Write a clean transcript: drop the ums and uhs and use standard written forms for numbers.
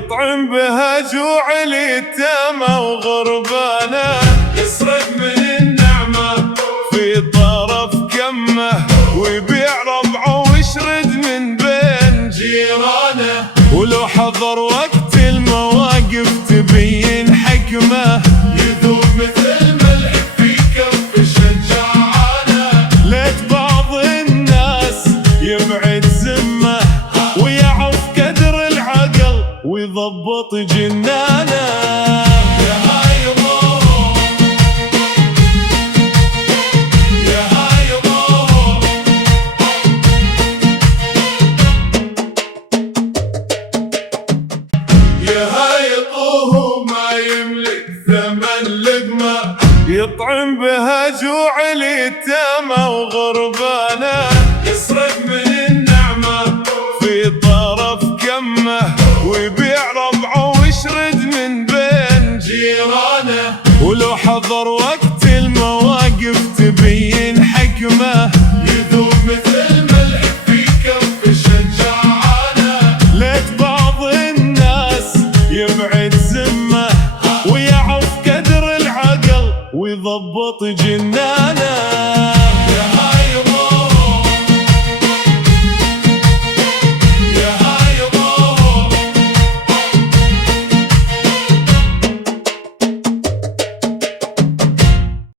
يطعم بها جوع اليتامى وغربانه، يسرد من النعمه في طرف كمه، ويبيع ربعه ويشرد من بين جيرانه. ولو حضر وقت المواقف تبين حكمه، يذوب مثل ملح في كف شجاعانه. ليت بعض الناس يبعد ذمه ويعرف قدر العقل ويضبط جنانه. يطعم بها جوع اليتامى وغربانه، يسرد من النعمه في طرف كمه، ويبيع ربعه ويشرد من بين جيرانه. ولو حضر